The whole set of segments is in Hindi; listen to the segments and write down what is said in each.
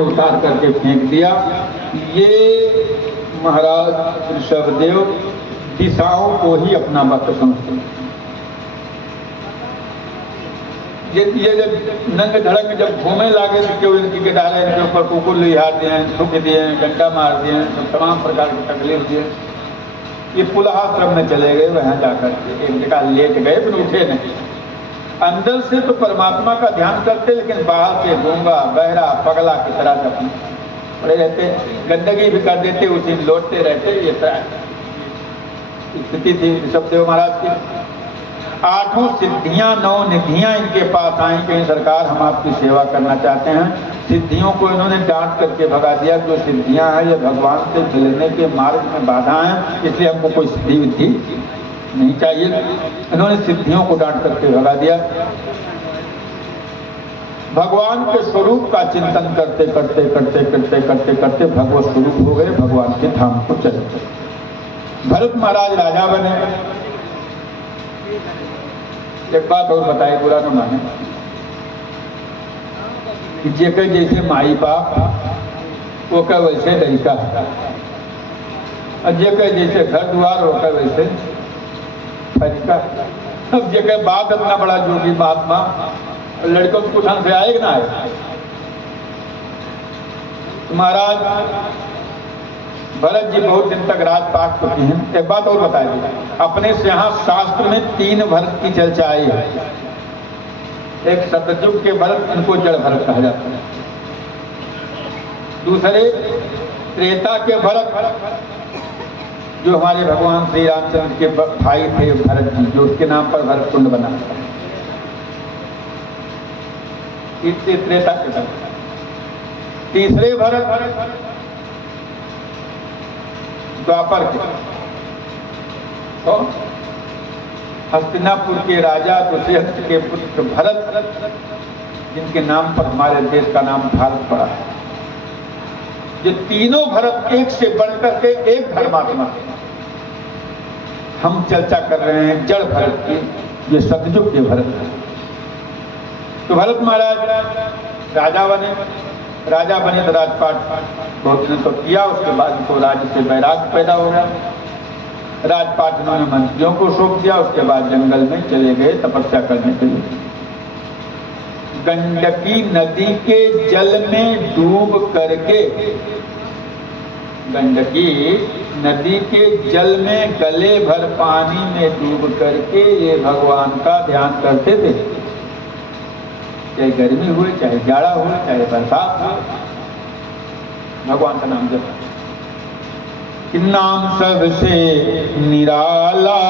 उतार करके फेंक दिया। ये महाराज ऋषभदेव दिशाओं को ही अपना वक्त समझते हैं। ये जब नंग धड़क में जब घूमने लगे तो क्यों इनकी डाले, इनके ऊपर कुकुर लिहार दिए, थूक दिए, डंडा मार दिए, तमाम प्रकार की तकलीफ दिए। ये पुलहाश्रम में चले गए, वहां जाकर एक जगह लेट गए, फिर उठे नहीं। अंदर से तो परमात्मा का ध्यान करते, लेकिन बाहर से गूंगा बहरा पगला की तरह अपने पड़े रहते, गंदगी भी कर देते, उसी में लौटते रहते। ये स्थिति थी ऋषभदेव महाराज की। 8 सिद्धियां 9 निधियां इनके पास आई कि सरकार हम आपकी सेवा करना चाहते हैं। सिद्धियों को इन्होंने डांट करके भगा दिया। जो सिद्धियां हैं ये भगवान से मिलने के मार्ग में बाधा हैं, इसलिए हमको कोई सिद्धि विद्धि नहीं चाहिए। इन्होंने सिद्धियों को डांट करके भगा दिया। भगवान के स्वरूप का चिंतन करते करते करते करते करते करते भगवत स्वरूप हो गए, भगवान के धाम को चले गए। भरत महाराज राजा बने। एक बात और बताए, बुरा न माने, कि जेकर जैसे माई बाप वो का वैसे लड़का, और जेकर जैसे घर द्वार वो का वैसे फरिका। अब जेकर बाप इतना बड़ा जोगी महात्मा, लड़कों को कुछ से आएगा ना आए। महाराज भरत जी बहुत दिन तक राजपाट चुकी हैं। एक बात और बता दी, अपने से यहाँ शास्त्र में 3 भरत की चर्चा आई है। एक सतयुग के भरत, इनको जड़ भरत कहा जाता है। दूसरे त्रेता के भरत, जो हमारे भगवान श्री रामचंद्र के भाई थे भरत जी, जो उसके नाम पर भरत कुंड बना। इससे त्रेता के भरत। तीसरे भरत द्वापर के, तो हस्तिनापुर के राजा दुष्यंत के पुत्र भरत, जिनके नाम पर हमारे देश का नाम भारत पड़ा है। ये तीनों भरत एक से बढ़कर के एक धर्मात्मा। हम चर्चा कर रहे हैं जड़ भरत की, ये सतयुग के भरत है। तो भरत महाराज राजा बने तो राजपाट बहुत दिन तो किया। उसके बाद तो राज्य से वैराग्य पैदा हो गया। राजपाट उन्होंने मंत्रियों को सौंप दिया। उसके बाद जंगल में चले गए तपस्या करने के लिए। गंडकी नदी के जल में डूब करके, गंडकी नदी के जल में गले भर पानी में डूब करके ये भगवान का ध्यान करते थे। चाहे गर्मी हुए, चाहे जाड़ा हुए, चाहे बरसात हो, भगवान का नाम जप। नाम सबसे निराला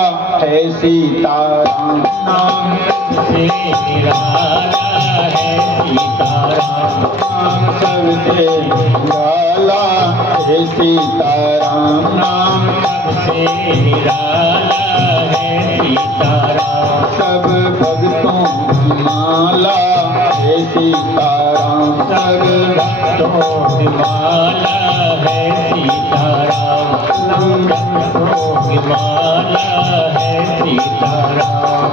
है सीताराम, नाम सबसे निराला है सीताराम, नाम सबसे निराला है सीताराम, नाम सबसे निराला है सीताराम। सब भक्तों की माला है सीताराम, सब भक्तों की माला है सीताराम, सब भक्तों की माला है सीताराम।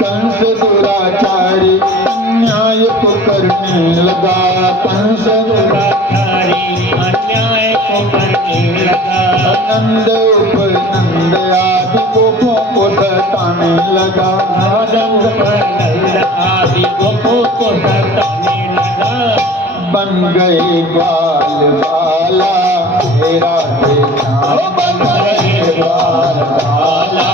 कंस दुराचारी अन्याय को करने लगा, कंस दुराचारी अन्याय को करने लगा। नंद ऊपर नंद आदि गोपों को सताने लगा, नंद पर नंद आदि गोपों को सताने लगा। बन गए ग्वाल बाला हे राधे श्याम, बन गए ग्वाल बाला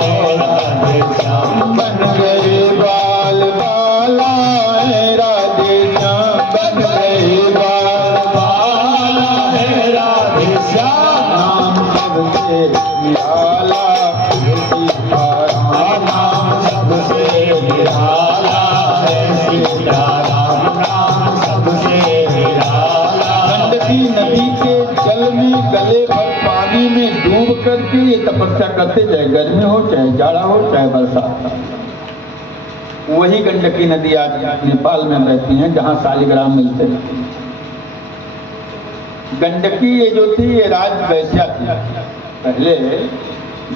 हे राधे श्याम, बन गए ग्वाल बाला हे राधे श्याम, बन गए ग्वाल बाला हे राधे श्याम। नाम सबसे निराला है सीताराम, नाम सबसे निराला है सीताराम, नाम सबसे निराला। गंडकी नदी के जल में गले भर पानी में डूब करके ये तपस्या करते, चाहे गर्मी हो, चाहे जाड़ा हो, चाहे बरसात। वही गंडकी नदी आज नेपाल में बहती है, जहां शालिग्राम मिलते हैं। गंडकी ये जो थी ये राज वैश्या थी। पहले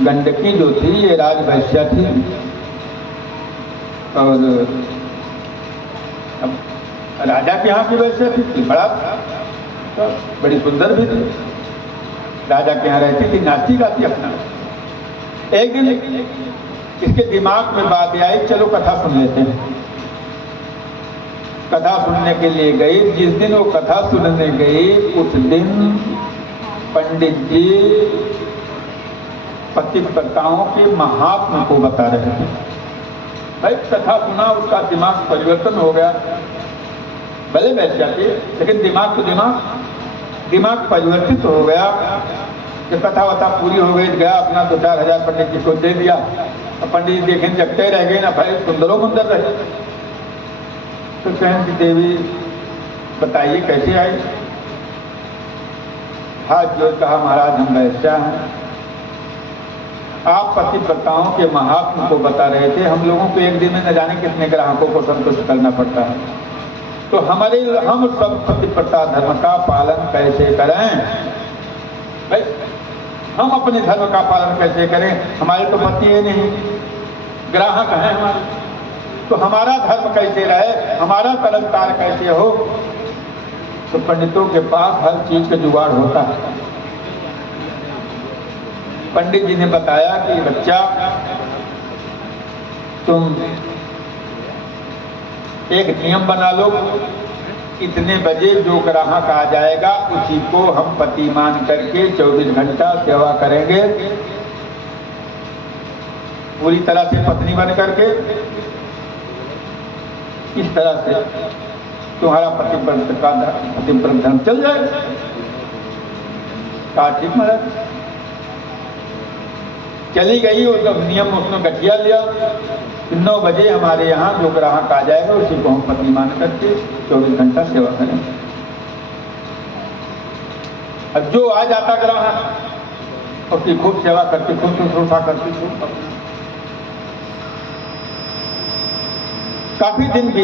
गंडकी जो थी ये राज वैश्या थी। और अब राजा के यहाँ की वैसे थी, बड़ा तो बड़ी सुंदर भी थी, राजा के यहाँ रहती थी, नाचती गाती अपना। एक दिन इसके दिमाग में बात आई, चलो कथा सुन लेते हैं। कथा सुनने के लिए गई। जिस दिन वो कथा सुनने गई उस दिन पंडित जी पतिव्रताओं के महात्म को बता रहे थे। भाई कथा सुना, उसका दिमाग परिवर्तन हो गया, भले बैठ जाती लेकिन दिमाग तो दिमाग परिवर्तित हो गया। जब कथा वथा पूरी हो गई, गया अपना 2-4 हजार पंडित जी को दे दिया। और पंडित जी देखें जगते रह गए ना, भाई सुंदरो मंदिर रहे। तो कहें कि देवी बताइए कैसे आई? हाथ जोड़ कहा, महाराज हम वैश्या हैं, आप पतिव्रताओं के महात्म को बता रहे थे। हम लोगों को एक दिन में न जाने कितने ग्राहकों को संतुष्ट करना पड़ता है, तो हम सब पतिव्रता धर्म का पालन कैसे करें? भाई हम अपने धर्म का पालन कैसे करें? हमारे तो पति है नहीं, ग्राहक हैं हमारे, तो हमारा धर्म कैसे रहे, हमारा तलबकार कैसे हो? तो पंडितों के पास हर चीज का जुगाड़ होता है। पंडित जी ने बताया कि बच्चा तुम एक नियम बना लो, इतने बजे जो ग्राहक आ जाएगा उसी को हम पति मान करके 24 घंटा सेवा करेंगे, पूरी तरह से पत्नी बन करके। इस तरह से तुम्हारा पतिव्रत धर्म चल जाए। कहा ठीक महाराज। चली गई, वो नियम उसने गठिया लिया। 9 बजे हमारे यहाँ जो ग्राहक आ जाएगा उसी को हम पत्नी मान करके 24 घंटा सेवा करेंगे। अब जो आ जाता ग्राहक उसकी खूब सेवा करती, खूब शुश्रूषा करती, खूब काफी दिन भी